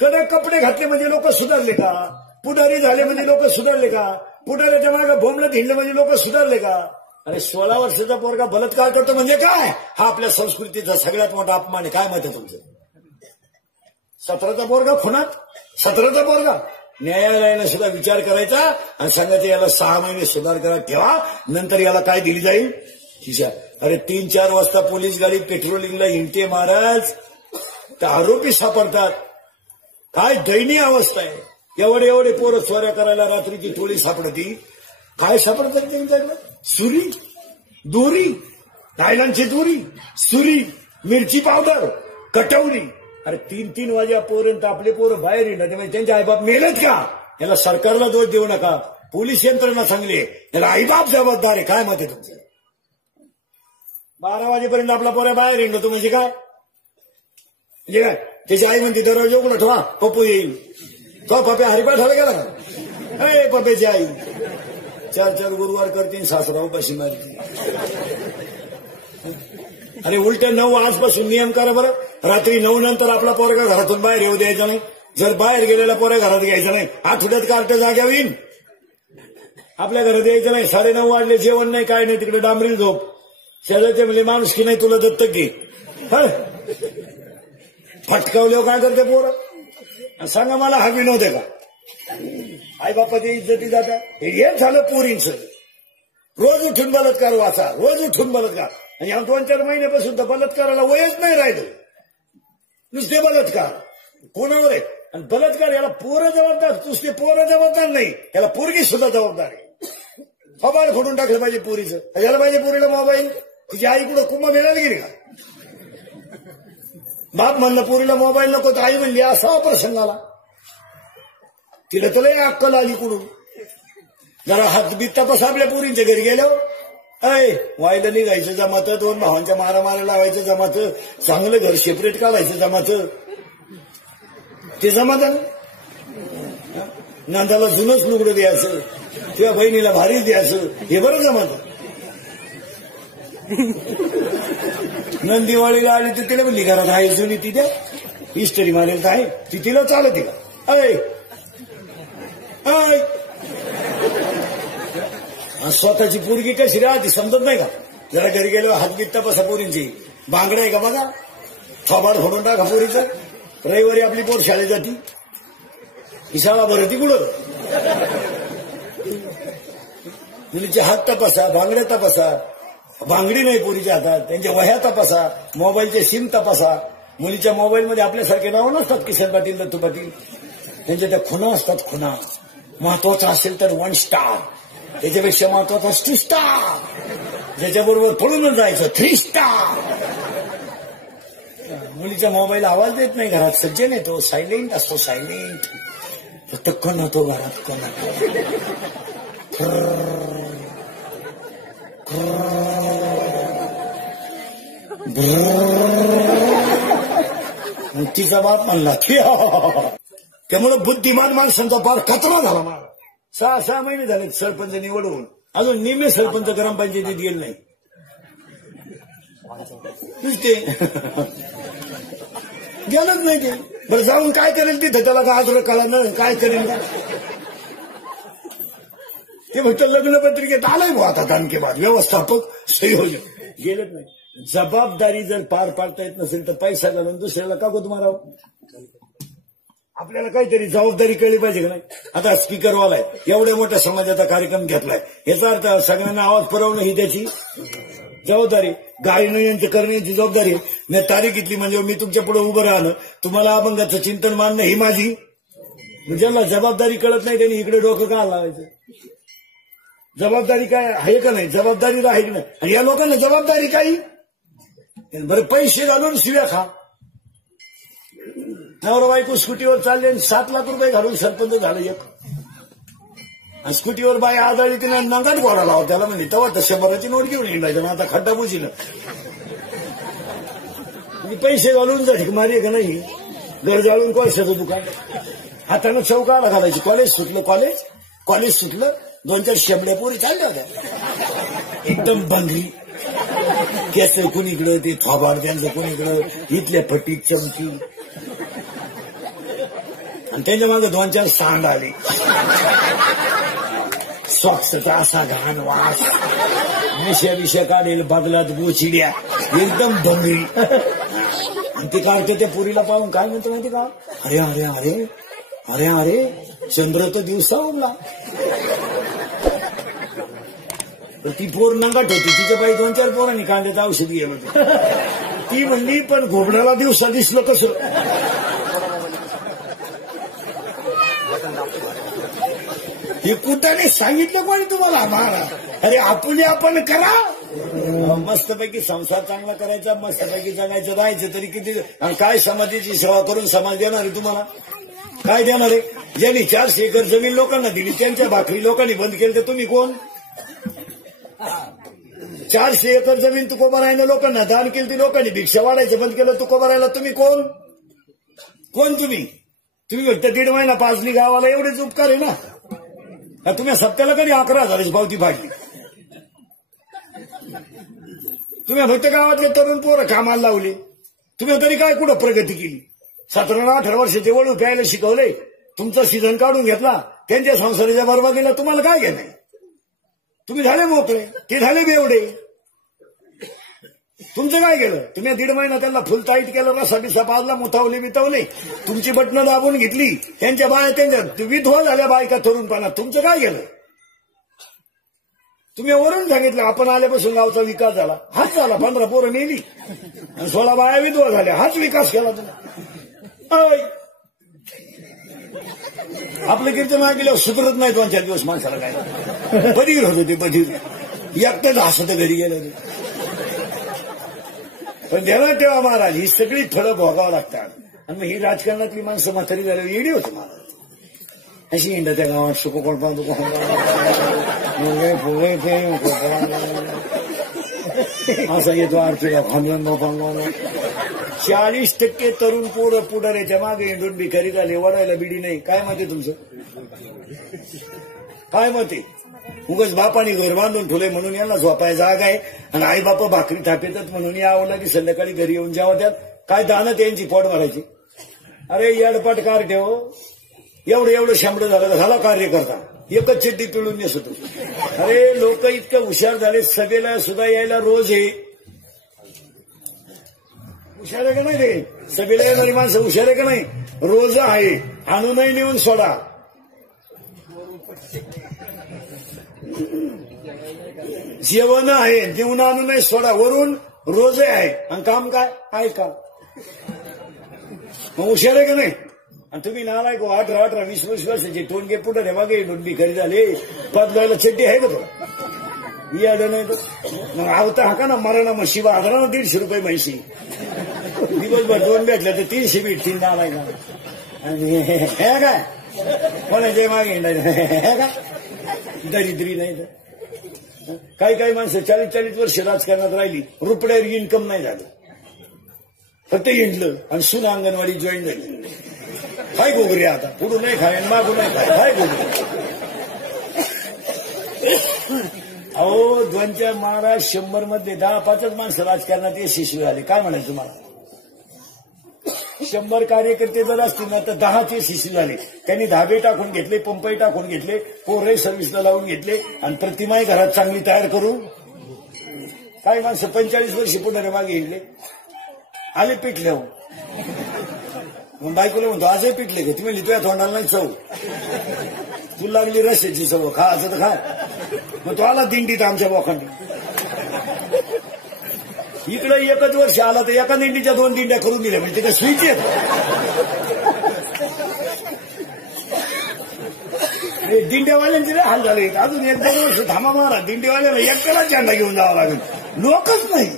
कडक कपडे घातले म्हणजे लोक सुधारले का? पुढारी झाले म्हणजे लोक सुधारले का? पुढाऱ्याच्या मागे बोंबलत हिंडले म्हणजे लोक सुधारले का? अरे 16 वर्षाचा पोरगा बलात्कार करतो म्हणजे काय? हा आपल्या संस्कृतीचा सगळ्यात मोठा अपमान आहे. काय मत आहे तुमचं? 17चा पोरगा खुनात, 17चा पोरगा. न्यायालयाने सुद्धा विचार करायचा आणि सांगायचं याला 6 महिने सुधार करा ठेवा, नंतर याला काय दिली जाईल? खिशा. अरे 3-4 वाजता पोलीस गाडी पेट्रोलिंगला हिंडते महाराज, तर आरोपी सापडतात. काय दयनीय अवस्था आहे. एवढे एवढे पोरं चोऱ्या करायला रात्रीची टोळी सापडती. काय सापडतात त्यांच्याकडे? सुरी, दोरी, थायलंडची दोरी, सुरी, मिरची पावडर, कटवली. अरे 3-3 वाजेपर्यंत आपले पोरं बाहेर येणार म्हणजे त्यांचे आईबाप मेलेत का? याला सरकारला दोष देऊ नका, पोलीस यंत्रणा चांगली आहे, याला आईबाप जबाबदार आहे. काय मत आहे तुमचं? 12 वाजेपर्यंत आपला पोरा बाहेर येणार तो म्हणजे काय? म्हणजे काय? त्याची आई म्हणते दरवाजा उघडा ठेवा, पप्पू येईल. तो पप्या हरिपाठ झाला गेला का? अरे पप्याची आई 4-4 गुरुवार करते, सासरा उपाशी मारते. अरे उलट 9 आजपासून नियम करा बरं. रात्री 9 नंतर आपला पोरगा घरातून बाहेर येऊ द्यायचा नाही. जर बाहेर गेलेला पोरगा घरात घ्यायचा नाही. आठवड्यात कार्ट जाग्या होईन. आपल्या घरात यायचं नाही. 9:30 वाजले, जेवण नाही, काय नाही, तिकडे डांबरील झोप. शेजारचे म्हणजे माणूस की नाही तुला दत्तक घे. फटकावल्यावर काय करते पोरं? सांगा मला, हा विनोद आहे का? आई बापाची इज्जती जाता. हे झालं पोरींचं. रोज उठून बलात्कार वाचा, रोज उठून बलात्कार. आणि या 2-4 महिन्यापासून तर बलात्काराला वयच नाही राहिलं. नुसते बलात्कार कोणावर आहे? आणि बलात्कार याला पोरं जबाबदार, नुसते पोरं जबाबदार नाही, याला पोरगी सुद्धा जबाबदार आहे. फबाड फोडून टाकलं पाहिजे पोरीचं. याला पाहिजे पोरीला मोबाईल. तिची आई कुठं कुंभमेळ्याला गेली का? बाप म्हणलं पोरीला मोबाईल नको, तर आई म्हणली असा प्रसंग आला. तिला तुला अक्कल आली कुठून? जरा हातबीत तपास आपल्या पोरींच्या घरी गेल्यावर. वायदा निघायचं जमात, 2 भावांच्या मारामारा लावायचं जमात, चांगलं घर सेपरेट काढायचं जमात. ते जमात नंदाला जुनच लुगडं द्यायचं किंवा बहिणीला भारीच द्यायचं, हे बरं जमात. नंदीवाळीला आली तर तिला म्हणली घरात आहे जुनी, ती द्या हिस्टरी मारेल तर आहे ती, तिला चालत का? स्वतःची पोरगी कशी राहते समजत नाही का? जरा घरी गेलो हातबीत तपासा पोरींची. बांगड्या आहे का बघा, थोबाड फोडून टाका पोरीचं. रविवारी आपली पोर शाळेत जाती, ही शाळा भरती कुठं? मुलीचे हात तपासा, बांगड्या तपासा. बांगडी नाही पोरीच्या हातात, त्यांच्या वह्या तपासा, मोबाईलचे सिम तपासा. मुलीच्या मोबाईलमध्ये आपल्यासारखे नाव नसतात, किशन पाटील, दत्तू पाटील. त्यांच्या त्या खुणा असतात, खुणा. महत्वाचं असेल तर 1 स्टार, त्याच्यापेक्षा महत्वाचा 2 स्टार, ज्याच्याबरोबर पळूनच जायचं 3 स्टार. मुलीचा मोबाईल आवाज देत नाही घरात, सज्जन येतो, सायलेंट असतो, सायलेंट. फक्त कोण होतो घरात, कोण तिचा बाप म्हणला. त्यामुळे बुद्धिमान माणसांचा फार कचरा झाला. मला 6 महिने झाले सरपंच निवडून, अजून निम्मे सरपंच ग्रामपंचायतीत गेले नाही. नुसते गेलंच नाही ते. बरं जाऊन काय करेल तिथं? त्याला का आजर कळा ना काय करेल का? ते फक्त लग्नपत्रिकेत आलंय भाऊ आता तानके बाद व्यवस्थापक संयोजक, गेलंच नाही. जबाबदारी जर पार पाडता येत नसेल तर पैसा घालून दुसऱ्याला का गोद मारावं? आपल्याला काहीतरी जबाबदारी कळली पाहिजे का नाही? आता स्पीकरवाला आहे, एवढ्या मोठ्या समाजाचा कार्यक्रम घेतलाय, याचा अर्थ सगळ्यांना आवाज पुरवणं ही त्याची जबाबदारी. गायनं यांचं करण्याची जबाबदारी. मी तारीख घेतली म्हणजे मी तुमच्या पुढे उभं राहणं, तुम्हाला अभंगाचं चिंतन मानणं ही माझी. ज्यांना जबाबदारी कळत नाही त्यांनी इकडे डोकं का लावायचं? जबाबदारी काय आहे का नाही? जबाबदारी आहे की नाही? आणि या लोकांना जबाबदारी काही. बरं पैसे घालून शिव्या खा. नवरा बायको स्कूटीवर चालले आणि 7 लाख रुपये घालून सरपंच झालं एक. आणि स्कूटीवर बाई आदळली, तिने नंगात घोडा लावा त्याला म्हणजे, तेव्हा तर 100ची नोट घेऊन हिंडायचं. आता खड्डा बुजीलं पैसे घालून जा मारी का नाही? घर जाळून कोळशाचं दुकान, हातानं चौकाला घालायची. कॉलेज सुटलं, कॉलेज सुटलं, 2-4 शेंबड्या पोरी चालल्या होत्या एकदम बंगली. केस कुणीकडं, ते थोबाड त्यांचं कुणीकडं, इथल्या फटीत चमकी. आणि त्यांच्या मागे 2-4 सांड आले. सॉक्सचा असा घाण वास, मिशा काढेल बदलात गोचिड्या, एकदम डोंगरी. आणि ते काढते त्या पुरीला पाहून काय म्हणतो माहिती का, अरे अरे अरे अरे अरे चंद्र तर दिवसा उडला. ती पोर नंगाट होती, तिच्या बाई 2-4 पोरांनी कांद्याचं औषधी गेलं होतं. ती म्हणली पण घोबड्याला दिवसा दिसलं कसं. हे कुठाने सांगितलं कोणी तुम्हाला महाराज. अरे आपण करा, मस्तपैकी संसार चांगला करायचा, मस्तपैकी जगायचं, राहायचं तरी किती. आणि काय समाजाची सेवा करून समाज देणार आहे तुम्हाला, काय देणार आहे. ज्यांनी 400 एकर जमीन लोकांना दिली त्यांच्या भाकरी लोकांनी बंद केली तर तुम्ही कोण. 400 एकर जमीन तुकोबारायनं लोकांना दान केली ती लोकांनी भिक्षा वाढायचं बंद केलं तुकोबारायला तुम्ही कोण. तुम्ही फक्त 1.5 महिना पाजली गावाला एवढेच उपकार आहे ना. तुम्ही सप्त्याला कधी 11,000ची पावती फाडली. तुम्ही फक्त गावातले तरुण पोरं कामाला लावले. तुम्ही तरी काय कुठं प्रगती केली. 17-18 वर्षाचे वळू प्यायला शिकवले, तुमचा सीझन काढून घेतला, त्यांच्या संसाराच्या बरबादीला तुम्हाला काय घेणे. तुम्ही झाले मोकळे, ते झाले बेवडे. तुमचं काय केलं. तुम्ही 1.5 महिना त्यांना फुल टाईट केलं, रसा बिसा पाजला, मुतावले, तुमची बटणं दाबून घेतली, त्यांच्या बाया त्यांच्या विधवा झाल्या बायका तरुणपणा. तुमचं काय केलं. तुम्ही वरून सांगितलं आपण आल्यापासून गावचा विकास झाला. हाच झाला. 15 पोरं नेली आणि 16 बाया विधवा झाल्या. हाच विकास केला तुम्ही. आपलं कीर्तन ऐकल्यावर सुधरत नाही 2-4 दिवस माणसाला. काय बधीर होत ते बधीर, एकटंच हसत घरी गेलं. पण ध्यानात ठेवा महाराज, ही सगळी फळं भोगावं लागतात. आणि मग ही राजकारणातली माणसं म्हातारी झाल्यावर येडी होती महाराज. अशी इंडा त्या गावात सुकोकोळपा असा येतो आरतीला फांगण 40% तरुण पोरं पुढाऱ्याच्या मागे हिंडून भिकारी झाले. वडायला बिडी नाही. काय मत आहे तुमचं. काय मत आहे. उगाच बापाने घर बांधून ठेवलंय म्हणून यांना झोपाय जागा आहे आणि आई बापा भाकरी थापेतात म्हणून या आवडला की संध्याकाळी घरी येऊन जेव्हा त्यात काय दाना त्यांची पोट भरायची. अरे येडपाट कार ठेव. एवढं शांबड झालं झाला कार्य करता. एकच चिड्डी पिळून नेसतो. अरे लोक इतकं हुशार झाले, सभेला सुद्धा यायला रोज आहे. हुशार आहे का नाही रे. सभेला येणारी माणसं हुशार आहे का नाही. रोज आहे. आणूनही नेऊन सोडा. जेवण आहे, जेवण आणूनही सोडा. वरून रोज आहे आणि काम काय आहे का. मग हुशार आहे का नाही. आणि तुम्ही नालायक 18-20 वर्षाचे टोनगे पुढे रे मागे भिकारी झाले. बदलायला चड्डी आहे का तुला. याड नाही तर मग आवता हा का ना मरणा मग शिवा आधारा ना 150 रुपये म्हैशी. दिवसभर 2 भेटल्या तर 300 भेटतील नालायका. आणि हे काय कोणाचे मागे हे का दरिद्री नाही तर. काही माणसं 40-40 वर्ष राजकारणात राहिली, रुपड्यावर इन्कम नाही झालं. फक्त हिंडलं आणि सुन अंगणवाडी जॉईन झाली. काय गोगरी आता पुढून नाही खाय मागून नाही खाय. काय गोगरी. अहो 2 महाराज 100 मध्ये 10-5 माणसं राजकारणात यशस्वी झाले. काय म्हणायचं तुम्हाला. 100 कार्यकर्ते जर असतील ना तर 10 यशस्वी झाले. त्यांनी धाबे टाकून घेतले, पंपही टाकून घेतले, पोरही सर्व्हिसला लावून घेतले आणि प्रतिमाही घरात चांगली तयार करून. काही माणसं 45 वर्ष पुढे मागे गेले. आले पिटले. मग बायकोला म्हणतो आजही पिटले का. ती म्हणली तुझ्या तोंडाला नाही चव. तुला लागली रस्त्याची चव. खायचं तर खा. मग तो आला दिंडीत आमच्या बोखांडी. इकडे 1च वर्ष आला तर एका दिंडीच्या 2 दिंड्या करून दिल्या. म्हणजे ते काय सुईचे दिंड्यावाल्यांचे हाल झाले. अजून 1-2 वर्ष थांबा मारा. दिंडीवाल्याला एकट्याला झेंडा घेऊन जावं लागेल. लोकच नाही.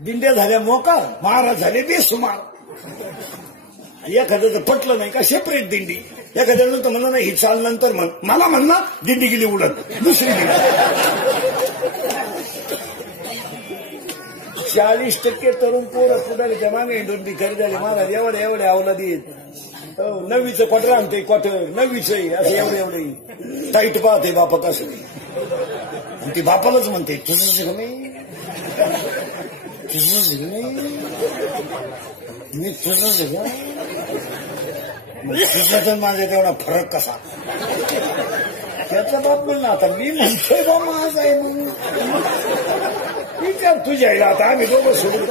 दिंड्या झाल्या मोकार, महाराज झाले बेसुमार. एखाद्याचं पटलं नाही का सेपरेट दिंडी. एखाद्याचं तर म्हणलं नाही ही चाल नंतर म्हण. मला म्हणणार दिंडी गेली उडत दुसरी दिंडी. 40% तरुण पोरं पुढारीच्या मागे हिंडून भिकारी झाले. महाराज एवढे अवलादी आहेत. 9वीचं क्वार्टर आणते. क्वार्टर 9वीच आहे असं एवढे टाईट पाहते बापा कसं. आणि ती बापालाच म्हणते तुझं नाही मी तुझं तुझा माझ्या तेवढा फरक कसा? त्याचा बाप म्हणला आता मी म्हणतोय बा माझा आहे म्हणून विचार तुझ्या आईला आता आम्ही दोघं सोडून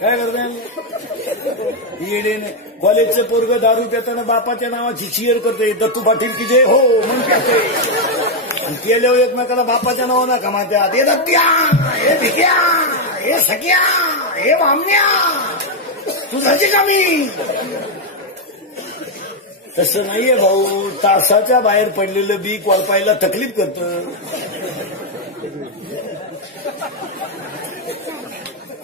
काय करताय? येडेने कॉलेजचं पोरग दारू पिताना बापाच्या नावाची चियर करते, दत्तू पाटील की जे हो म्हणून प्यातोय. केल्यावर एकमेकाला बापाच्या नावानं कमात्यात, हे दत्त्या, हे भिक्या, हे सख्या, हे वामण्या, तुझाची कमी. तसं नाहीये भाऊ. तासाच्या बाहेर पडलेलं बी कोळपायला तकलीफ करतं.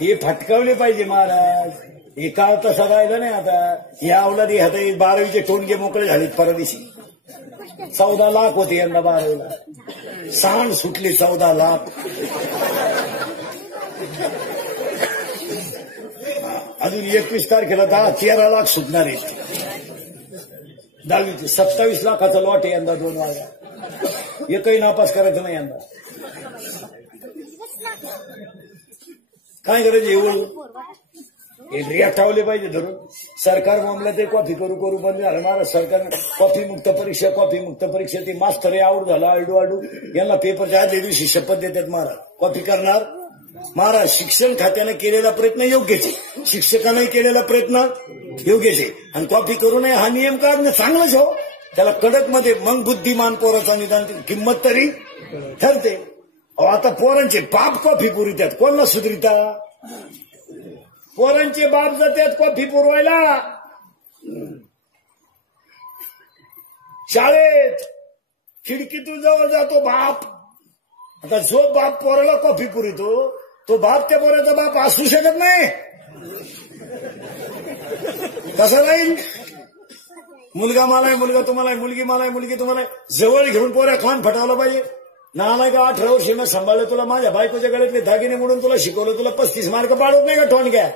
हे फटकावले पाहिजे महाराज. हे काळ तसा राहिला नाही आता. या अवलादी हात 12वीचे टोनगे मोकळे झालेत परदेशी. 14 लाख होते यंदा 12वीला. सांड सुटले 14 लाख. अजून 21 तारखेला 13 लाख सुटणार आहेत. 10वीचे 27 लाखाचा लॉट आहे यंदा 2 वाजा. एकही नापास करायचं नाही यंदा. काय करायचं एवढं? हे ठेवले पाहिजे धरून. सरकार मामला ते कॉफी करू करू बंद झालं. महाराज सरकारनं कॉफी मुक्त परीक्षा ती मास्तर आवड झाला आडू यांना पेपरच्या आदल्या दिवशी शपथ देतात महाराज कॉफी करणार. महाराज शिक्षण खात्यानं केलेला प्रयत्न योग्यच आहे, शिक्षकांनाही केलेला प्रयत्न योग्यच आहे. आणि कॉफी करू नये हा नियम काढणं चांगलंच हो. त्याला कडक मध्ये मग बुद्धिमान पोराचा निदान किंमत तरी ठरते. आता पोरांचे बाप कॉफी पुरवितात, कोणाला सुधरिता? पोरांचे बाप जातात कॉफी पुरवायला शाळेत. खिडकीतून जवळ जातो बाप. आता जो बाप पोराला कॉफी पुरवितो तो बाप त्या पोराचा बाप असू शकत नाही. कसं राहील? मुलगा मला आहे, मुलगा तुम्हाला आहे, मुलगी मला आहे, मुलगी तुम्हाला आहे. जवळ घेऊन पोऱ्या खान फटावला पाहिजे. नाला का 18 वर्षी मी सांभाळलं तुला, माझ्या बायकोच्या गळ्यातले दागिने मोडून तुला शिकवलं, तुला 35 मार्क पाडत नाही का ठोण घ्या.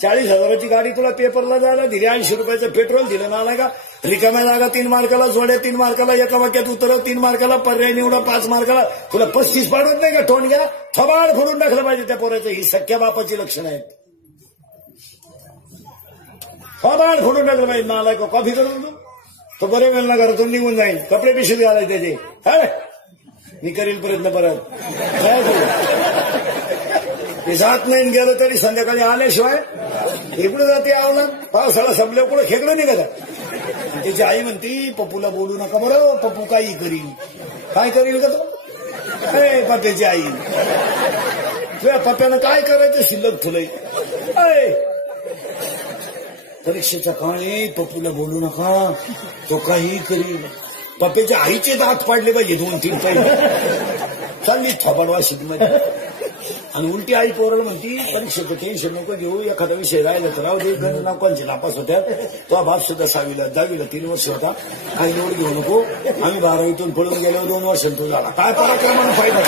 40,000ची गाडी तुला पेपरला जायला दिली, 80 रुपयाचं पेट्रोल दिलं. नाला का रिकाम्या जागा 3 मार्काला जोड्या, 3 मार्काला एका वाक्यात उतरव, 3 मार्काला पर्याय निवडा, 5 मार्काला तुला 35 पाडत नाही का ठोण घ्या. थबाड फोडून टाकलं पाहिजे त्या पोराचं. ही सख्या बापाची लक्षणं आहेत. थबाड फोडून टाकलं पाहिजे. नाला का कॉफी करून तो बरे वेळ ना घरातून निघून जाईल. कपडे पिशवीत घालायचे त्याचे. काय मी करील प्रयत्न परत. ते जात नाही गेलं तरी संध्याकाळी आल्याशिवाय इकडे जाते. आवला पावसाळा संपल्या पुढे खेकडं निघत. त्याची आई म्हणती पप्पूला बोलू नका बरं, पप्पू काही करील. काय करील का तो? पप्प्याची आई तुझ्या पप्प्यानं काय करायचं शिल्लक तुला? परीक्षेच्या काळी पप्पूला बोलू नका, तो काही करील. पप्प्याच्या आईचे दात पाडले पाहिजे 2-3 पहिले. चालली थोबाडवा शिकमध्ये. आणि उलटी आई पोराला म्हणती परीक्षेचं टेन्शन नको घेऊ, एखादा विषय राहिला तर राहू दे. नाकांचे नापास होत्या. तो बाप सुद्धा 10वीला 3 वर्ष होता. काही लोड घेऊ नको. आम्ही 12वीतून पळून गेलो 2 वर्षांनी तो झाला. काय पराक्रमानं फायदा?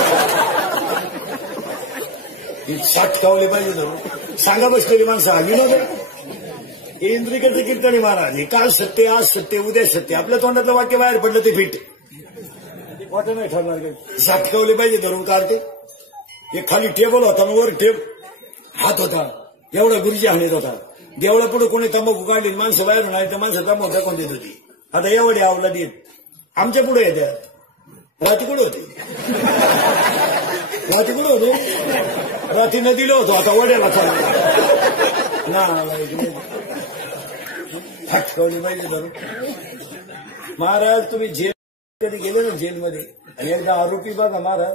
साठ ठेवले पाहिजे धरून. सांगा बसलेली माणसं आली नव्हतं. इंद्रिकेचं कीर्तनी महाराज. हे काल सत्य, आज सत्य, उद्या सत्य. आपल्या तोंडातलं वाक्य बाहेर पडलं ते फिट वाटत नाही ठरणार. काही साठवले पाहिजे धरून काढते. एक खाली टेबल होता, वर हात होता, एवढा गुरुजी हाणीत होता. देवळा पुढे कोणी तंबाखू काढली, माणसं बाहेरून आली तर माणसं तंबाखू टाकून देत होती. आता एवढे आवला देत आमच्या पुढे येत्या. रात्री कुठे होते? रात्री कुठे होतो? रात्री नदीला होतो. आता वड्याला चालला ना. फटकवली पाहिजे धरून. महाराज तुम्ही जेल कधी गेले ना जेलमध्ये, आणि एकदा आरोपी बघा महाराज,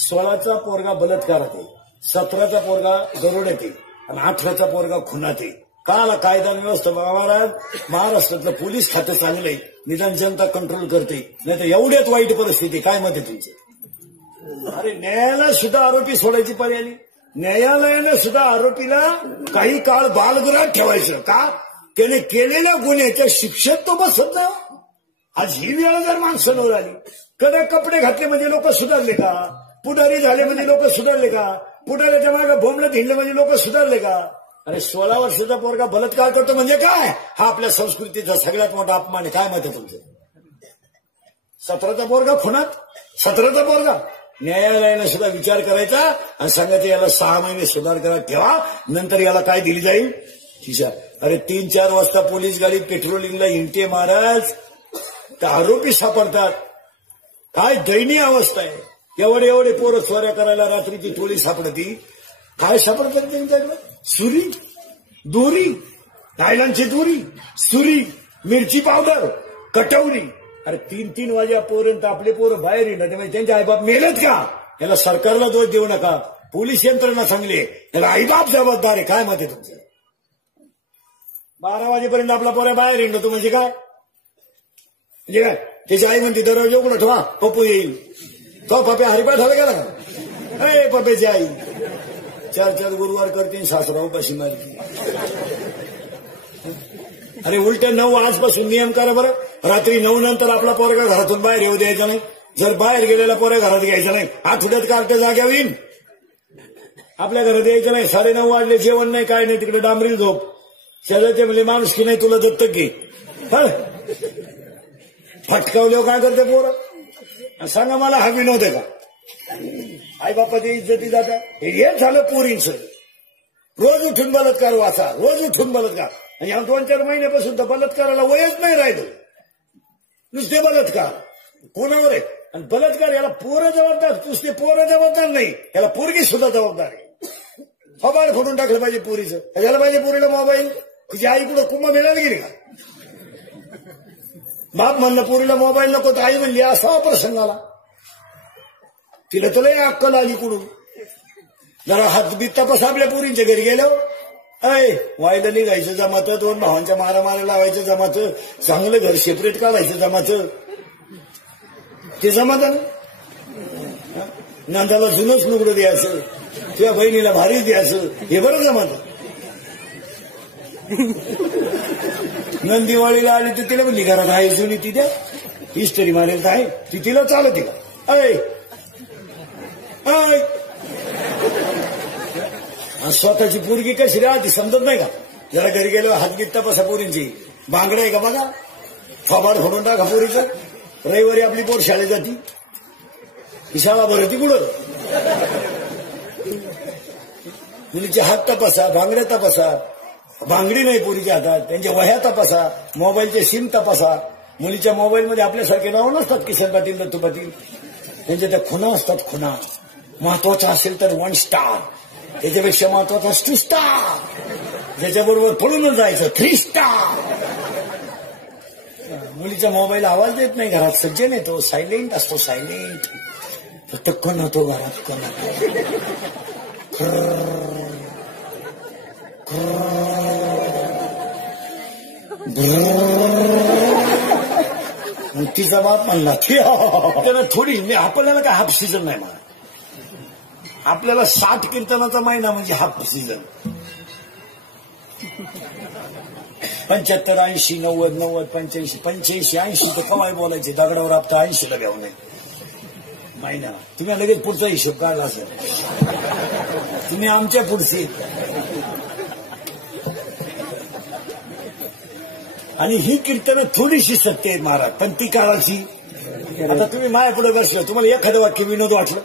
16चा पोरगा बलात्कारात आहे, 17चा पोरगा दरोड्यात आहे, आणि 18चा पोरगा खुनात आहे. काला कायदा व्यवस्था महाराज. महाराष्ट्रातलं पोलीस खातं चांगलं आहे, निदान जनता कंट्रोल करते. नाही तर एवढ्यात वाईट परिस्थिती. काय मत आहे तुमचं? अरे न्यायालयात सुद्धा आरोपी सोडायची पर्याय नाही. न्यायालयानं सुद्धा आरोपीला काही काळ बालगृहात ठेवायचं का? त्याने केलेल्या गुन्ह्याच्या शिक्षेत तो बसत ना. आज ही वेळ जर माणसांवर आली, कडक कपडे घातले म्हणजे लोक सुधारले का? पुढारी झाले म्हणजे लोक सुधारले का? पुढाऱ्याच्या मागे भोमलं धिंडलं म्हणजे लोक सुधारले का? अरे 16 वर्षाचा पोरगा बलात्कार करतो म्हणजे काय? हा आपल्या संस्कृतीचा सगळ्यात मोठा अपमान आहे. काय मत आहे तुमचं? 17चा पोरगा खुनात, 17चा पोरगा. न्यायालयानं सुद्धा विचार करायचा आणि सांगायचं याला 6 महिने सुधार करा ठेवा, नंतर याला काय दिली जाईल? खिशा. अरे 3-4 वाजता पोलीस गाडीत पेट्रोलिंगला हिंडते महाराज, तर आरोपी सापडतात. काय दयनीय अवस्था आहे. एवढे पोरं चोऱ्या करायला रात्रीची टोळी सापडती. काय सापडतात त्यांच्याकडे? सुरी, दोरी, नायलॉनची दोरी, सुरी, मिरची पावडर, कटवरी. अरे 3-3 वाजेपर्यंत आपले पोरं बाहेर येणार, म्हणजे त्यांचे आईबाप मेलेत का? याला सरकारला दोष देऊ नका, पोलीस यंत्रणा चांगली आहे, याला आईबाप जबाबदार आहे. काय मत आहे तुमचं? 12 वाजेपर्यंत आपला पोरा बाहेर येणं तो म्हणजे काय? म्हणजे काय? त्याची आई म्हणते दरवाजा उघडा ठेवा, पप्पू येईल. तो पप्या हरिपाठ झाला गेला का? अरे पप्याची आई 4 गुरुवार करते, सासरा उपाशी मारते. अरे उलट 9 आजपासून नियम करा बरं. रात्री 9 नंतर आपला पोरगा घरातून बाहेर येऊ द्यायचा नाही. जर बाहेर गेलेला पोरगा घरात घ्यायचा नाही. आठवड्यात कार्ट जाग्या होईल. आपल्या घरात यायचं नाही. 9:30 वाजले, जेवण नाही, काय नाही, तिकडे डांबरील झोप. शेजारचे म्हणजे माणूस की नाही तुला दत्तक घे. फटकावल्यावर काय करते पोरं? सांगा मला, हा विनोद आहे का? आई बापाची इज्जती जाता. हे झालं पोरींचं. रोज उठून बलात्कार वाचा, रोज उठून बलात्कार. आणि या 2-4 महिन्यापासून तर बलात्काराला वयच नाही राहिलं. नुसते बलात्कार कोणावर आहे? आणि बलात्कार याला पोरं जबाबदार, नुसते पोरं जबाबदार नाही, याला पोरगी सुद्धा जबाबदार आहे. फबाड फोडून टाकलं पाहिजे पोरीचं. याला पाहिजे पोरीला मोबाईल. तुझी आई कुठं कुंभमेळ्याला गेली का? बाप म्हणलं पोरीला मोबाईल नको, तर आई म्हणली असा प्रसंग आला. तिला तुला अक्कल आली कुठून? जरा हातबीत तपास आपल्या पोरींच्या घरी गेलो. वायला निघायचं जमाचं, 2 भावांच्या मारामारा लावायचं जमाचं, चांगलं घर सेपरेट काढायचं जमाचं. ते जमात ना. नंदाला जुनच लुगडं द्यायचं, तुझ्या बहिणीला भारीच द्यायचं, हे बरं जमात. नंदीवाळीला आली तर तिला म्हणली घरात आहे जुनी, ती द्या हिस्टरी मारेल तर आहे ती, तिला चालत का? स्वतःची पोरगी कशी राहते समजत नाही का? जरा घरी गेलो हातगीत तपासा पोरींची. बांगडा आहे का बघा, फबाड फोडून टाका पोरीचं. रविवारी आपली पोर शाळेत जाती, ही शाळा भरती कुठं? मुलीचे हात तपासा, बांगड्या तपासा. बांगडी नाही पोरीच्या हातात, त्यांच्या वह्या तपासा, मोबाईलचे सिम तपासा. मुलीच्या मोबाईलमध्ये आपल्यासारखे नाव नसतात, किशन पाटील, दत्तू पाटील. त्यांच्या त्या खुणा असतात, खुणा. महत्वाचा असेल तर 1 स्टार, त्याच्यापेक्षा महत्वाचा 2 स्टार, ज्याच्याबरोबर पळूनच जायचं 3 स्टार. मुलीचा मोबाईल आवाज देत नाही घरात, सज्जन येतो, सायलेंट असतो, सायलेंट. फक्त कण होतो घरात, कण तिचा बाप म्हणला त्याला थोडी. आपल्याला काय हाफ सीझन नाही म्हणा. आपल्याला 60 कीर्तनाचा महिना म्हणजे हाफ सीझन. 75, 80, 90, 90, 85, 85, 80 तर कमाई बोलायचे. दगडावर आपता 80ला घ्याऊ नये महिना. तुम्ही लगेच पुढचा हिशोब काढला असेल. तुम्ही आमच्या पुढची. आणि ही कीर्तनं थोडीशी सत्य आहेत महाराज, पण ती काळाची. आता तुम्ही माया पुढे बसलं, तुम्हाला एखादं वाक्य विनोद वाटलं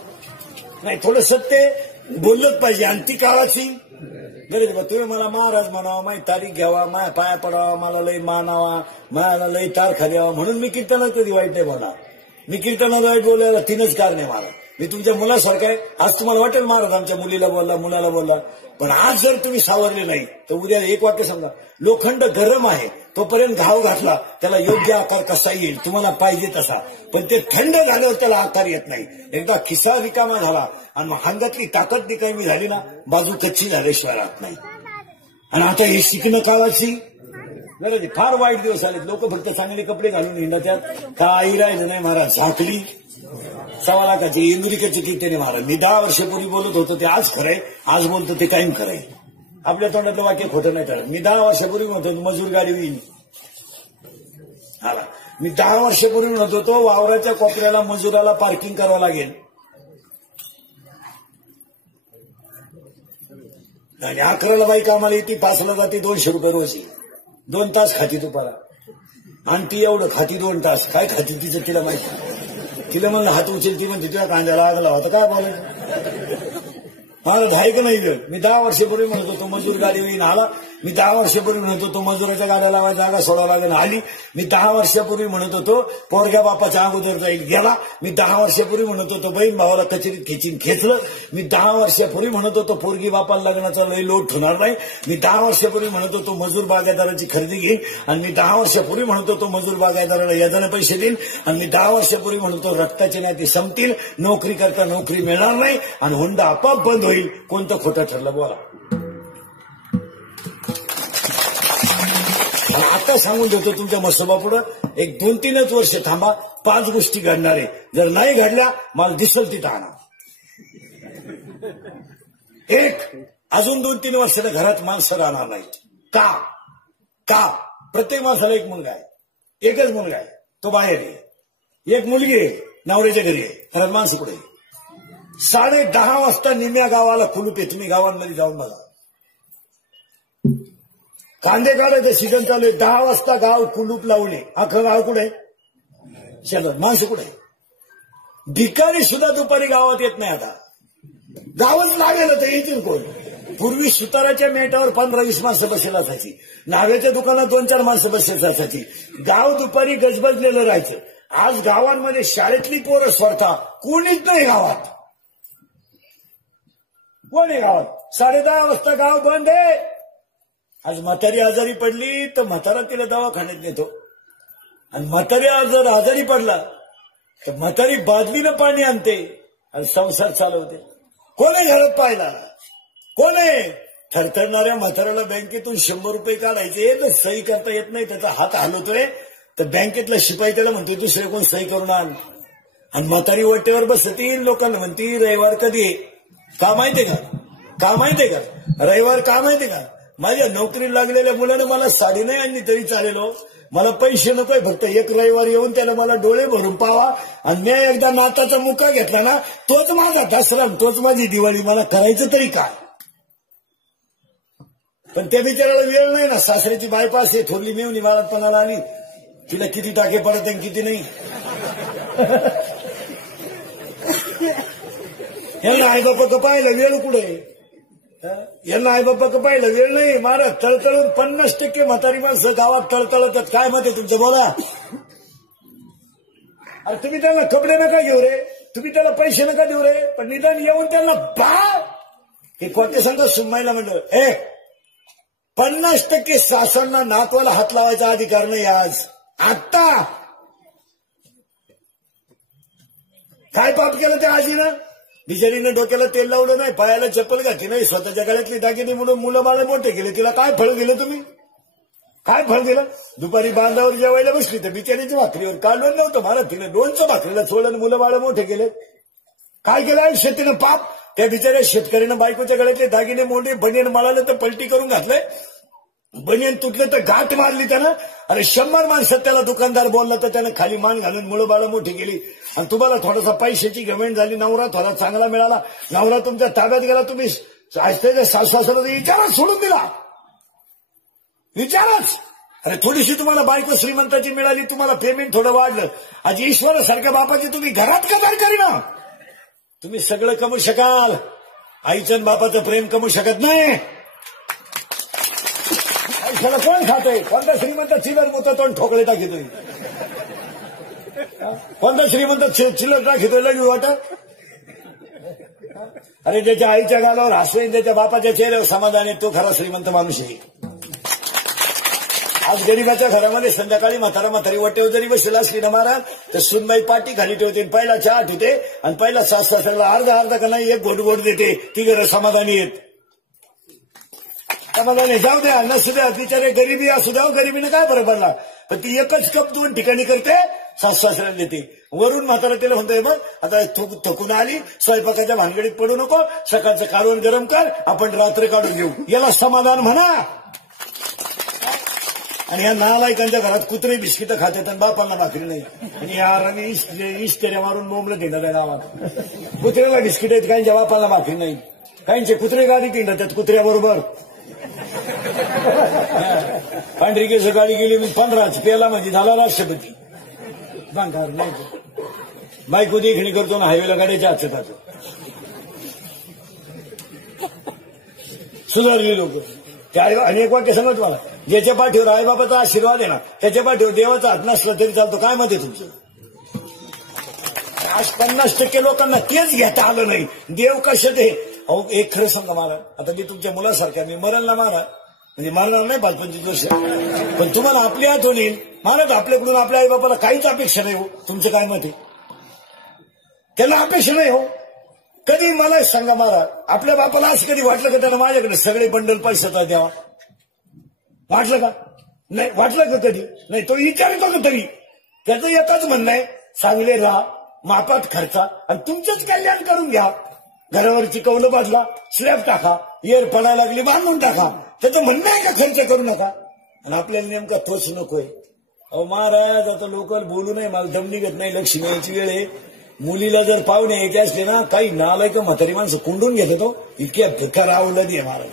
नाही, थोडं सत्य बोललंच पाहिजे. आणि ती काळाची. बरं तुम्ही मला महाराज म्हणावा, माझी तारीख घ्यावा, माझ्या पाया पडावा, मला लई मानावा, मला लई तारखा द्यावा, म्हणून मी कीर्तनात कधी वाईट नाही बोलणार. मी कीर्तनात वाईट बोलायला 3च कारण आहे महाराज. मी तुमच्या मुलासारखं आहे. आज तुम्हाला वाटेल महाराज आमच्या मुलीला बोलला, मुलाला बोलला, पण आज जर तुम्ही सावरले नाही तर उद्या एक वाक्य सांगा, लोखंड गरम आहे तोपर्यंत घाव घातला, त्याला योग्य आकार कसा येईल तुम्हाला पाहिजे तसा, पण ते थंड झाल्यावर त्याला आकार येत नाही. एकदा खिसा रिकामा झाला आणि मग अंगातली ताकद रिकामी झाली ना, बाजू कच्ची झाल्याशिवाय राहत नाही. आणि आता हे शिकणं काळाची गरज. फार वाईट दिवस आलेत. लोक फक्त चांगले कपडे घालून हिंडतात, काही राहिलं नाही महाराज. झाकली 1.25 लाखाची इंदुरीकरची कीर्तने महाराज. मी 10 वर्षापूर्वी बोलत होतो ते आज खरंय, आज बोलतो ते कायम खरंय. आपल्या तोंडातलं वाक्य खोटं नाही ठरत. मी 10 वर्षापूर्वी म्हणतो मजूर गाडी होईल. मी 10 वर्षापूर्वी म्हणत होतो वावराच्या कोपऱ्याला मजुराला पार्किंग करावं लागेल. आणि 11ला बाई कामाला येते, 5ला जाते, 200 रुपये रोज. 2 तास खाती तुपाला. आणि ती एवढं खाती 2 तास. काय खाती तिचं तिला माहिती. तिला म्हणलं हात उचल, ती म्हणते तुझ्या कांद्याला आग लावा. काय बोलायचं मला धाय का नाही. मी 10 वर्षापूर्वी म्हणत होतो मजूर गाडी येईन. आला मी 10 वर्षापूर्वी म्हणत होतो मजुराच्या गाड्या लावा जागा सोडावं लागेल आली. मी 10 वर्षापूर्वी म्हणत होतो पोरग्या बापाच्या अगोदर जाईल गेला. मी 10 वर्षापूर्वी म्हणत होतो बहीण भावाला कचेरीत खेचीन खेचलं. मी 10 वर्षापूर्वी म्हणत होतो पोरगी बापाला लग्नाचा लई लोट होणार नाही. मी 10 वर्षापूर्वी म्हणत होतो मजूर बागायतदाराची खरेदी घेईन. आणि मी 10 वर्षापूर्वी म्हणत होतो मजूर बागायतदाराला यादाने पैसे देईन. आणि मी 10 वर्षापूर्वी म्हणतो रक्ताचे नाते संपतील, नोकरी करता नोकरी मिळणार नाही आणि हुंडा आपोआप बंद होईल. कोणतं खोटं ठरलं बोला. आता सांगून देतो तुमच्या मसोबापुढं एक 2-3 वर्ष थांबा, 5 गोष्टी घडणार आहे. जर नाही घडल्या मला दिसल तिथं आणा. एक, अजून 2-3 वर्षाला घरात माणसं राहणार नाहीत. का प्रत्येक माणसाला एक मुलगा आहे, एकच मुलगा आहे, तो बाहेर आहे. एक मुलगी आहे, नवऱ्याच्या घरी आहे, घरात माणसं कुठे. 10:30 वाजता निम्या गावाला कुलूप आहे. तुम्ही गावांमध्ये जाऊन बघा. कांदे काढायचं सीजन चालू आहे. 10 वाजता गाव कुलूप लावणे. अख्खं गाव कुठे, शेतात माणसं कुठे. भिकारी सुद्धा दुपारी गावात येत नाही. आता गावच लागेल तर येतील कोण. पूर्वी सुताराच्या मेटावर 15-20 माणसं बसेल असायची. नाव्याच्या दुकानात 2-4 माणसं बसेल असायची. गाव दुपारी गजबजलेलं राहायचं. आज गावांमध्ये शाळेतली पोरं स्वतः कोणीच नाही गावात. कोण आहे गावात. 10:30 वाजता गाव बंद आहे. आज म्हातारी आजारी पडली तर म्हातारा तिला दवाखान्यात नेतो. आणि म्हातारी जर आजारी पडला तर म्हातारी बादलीनं पाणी आणते आणि संसार चालवते. कोण आहे घरात पाहिला. कोण आहे. थरथरणाऱ्या म्हाताऱ्याला बँकेतून 100 रुपये काढायचे तर सही करता येत नाही. त्याचा हात हलवतोय तर बँकेतला शिपाई त्याला म्हणतोय दुसरे कोण सही करून आण. आणि म्हातारी वट्टेवर बसतील. लोकांना म्हणती रविवार कधी आहे. का माहितीये का रविवार का माहितीये का. माझ्या नोकरी लागलेल्या मुलानं मला साडी नाही आणली तरी चालेल. मला पैसे नकोय, फक्त एक रविवार येऊन त्याला मला डोळे भरून पावा. आणि मी एकदा नाताचा मुका घेतला ना तोच माझा दसरा, तोच माझी दिवाळी. मला करायचं तरी काय. पण त्या बिचाराला वेळ नाही ना. सासऱ्याची बायपास आहे, थोरली मेवणी बाळातपणाला आली. तिला किती टाके पडत आणि किती नाही. यांना आई बापा पाहिलं वेळ कुठे. यांना आई बापा पाहिलं वेळ नाही. महाराज तळतळून 50% म्हातारी माणसं गावात तळतळतात. काय मत आहे तुमचं बोला. अरे तुम्ही त्यांना कपडे नका घेऊ रे, तुम्ही त्याला पैसे नका देऊ रे, पण निदान येऊन त्यांना हे कोणते सांगतो सुनमाईला म्हणलं 50% सासऱ्यांना नातवाला हात लावायचा अधिकार नाही. आज आत्ता काय पाप केलं त्या आजीनं. बिचारीनं डोक्याला तेल लावलं नाही, पायाला चप्पल घातली नाही, स्वतःच्या गळ्यातली दागिने म्हणून मुलं बाळ मोठे केले. तिला काय फळ दिलं तुम्ही. काय फळ दिलं. दुपारी बांधावर जेवायला बसली तर बिचारीच्या भाकरीवर काढलं नव्हतं महाराज. तिने 2च्या भाकरीला सोडलं, मुलं बाळ मोठे केले. काय केलं आयुष्यात तिनं पाप. त्या बिचाऱ्या शेतकऱ्यानं बायकोच्या गळ्यातले दागिने मोडे, बनियन मळाले तर पलटी करून घातले. बनियन तुटले तर गाठ मारली त्यानं. अरे 100 माणसात त्याला दुकानदार बोलला तर त्यानं खाली मान घालून मुलं बाळ मोठी केली. आणि तुम्हाला थोडासा पैशाची गमेंट झाली. नवरा थोडा चांगला मिळाला, नवरा तुमच्या ताब्यात गेला, तुम्ही सासू-सासऱ्याला विचारच सोडून दिला. विचारच. अरे थोडीशी तुम्हाला बायको श्रीमंताची मिळाली, तुम्हाला पेमेंट थोडं वाढलं. आज ईश्वरासारख्या बापाची तुम्ही घरात कदर करीना. तुम्ही सगळं कमवू शकाल, आईचं बापाचं प्रेम कमवू शकत नाही. आयुष्याला कोण खातोय. कोणता श्रीमंत चिल्लर मोठं तोंड ठोकळे टाकीतोय. कोणता श्रीमंत चिल्लर टाकीतोय लगी वाटत. अरे ज्याच्या आईच्या गालावर हसवेन, त्याच्या बापाच्या चेहऱ्यावर समाधान आहे, तो खरा श्रीमंत माणूस आहे. आज गरीबाच्या घरामध्ये संध्याकाळी म्हातारी वटेवर जरी बसलेला असली ना महाराज तर सुनबाई पाठी खाली ठेवते, पहिला चहा ठेवते आणि पहिला सासऱ्याला अर्धा का नाही एक गोड देते. ती घरं समाधानी येत. समाधानी जाऊ द्या नसू द्या, बिचारे गरिबी असू द्या, गरिबीने काय फरक पडला. पण ती एकच कप 2 ठिकाणी करते, सासऱ्याला देते. वरून म्हातारा तिला म्हणतोय मग आता थकून आली, स्वयंपाकाच्या भानगडीत पडू नको, सकाळचं काढून गरम कर, आपण रात्र काढून घेऊ. याला समाधान म्हणा. आणि या नालायकांच्या घरात कुत्रे बिस्किटं खातात आणि बापांना भाकरी नाही. आणि याराने इस्टेऱ्या मारून बोंबलं तिंडत आहे गावात. कुत्र्याला बिस्किट आहेत, काहींच्या बापाला भाकरी नाही. काहींचे कुत्रे गाडी तिंडत आहेत कुत्र्याबरोबर. पांढरी केस गाडी गेली मी 15 पेला म्हणजे झाला राष्ट्रपती. बांधार नाही बायको देखणी करतो ना हायवेला गाड्याच्या हात जातो. सुधारली लोक. आणि एक वाक्य सांगत मला, ज्याच्या पाठीवर आईबापाचा आशीर्वाद आहे ना त्याच्या पाठीवर देवाचा हात नसला तरी चालतो. काय मत आहे तुमचं? आज 50% लोकांना तेच घेता आलं नाही. देव कशा ते अहो एक खरं सांगा महाराज, आता मी तुमच्या मुलासारख्या मी मरण ना महाराज, म्हणजे मारणार नाही 5-25 वर्ष, पण तुम्हाला आपली आठवण येईल महाराज. आपल्याकडून आपल्या आईबापाला काहीच अपेक्षा नाही हो. तुमचं काय मत आहे? त्याला अपेक्षा नाही हो. कधी मला सांगा महाराज, आपल्या बापाला असं कधी वाटलं का त्याला माझ्याकडे सगळे बंडल पैशाचा द्यावा? वाटलं का? नाही वाटलं का कधी? नाही. तो विचारतो का तरी? त्याचं एकच म्हणणं आहे, चांगले राहा, मापात खर्चा आणि तुमचंच कल्याण करून घ्या. घरावरची कौलं बाजला, स्लॅब टाका, येर पडायला लागली बांधून टाका. त्याचं म्हणणं आहे का खर्च करू नका? आणि आपल्याला नेमका तोच नकोय. अहो महाराज, आता लोक बोलू नये, मला दम निघत नाही. लक्ष्मी यायची वेळ आहे. मुलीला जर पाहुणे यायचे असले ना, काही नालायक म्हातारी माणसं कुंडून घेतो. इतक्या भिकार आवडलं नाही महाराज.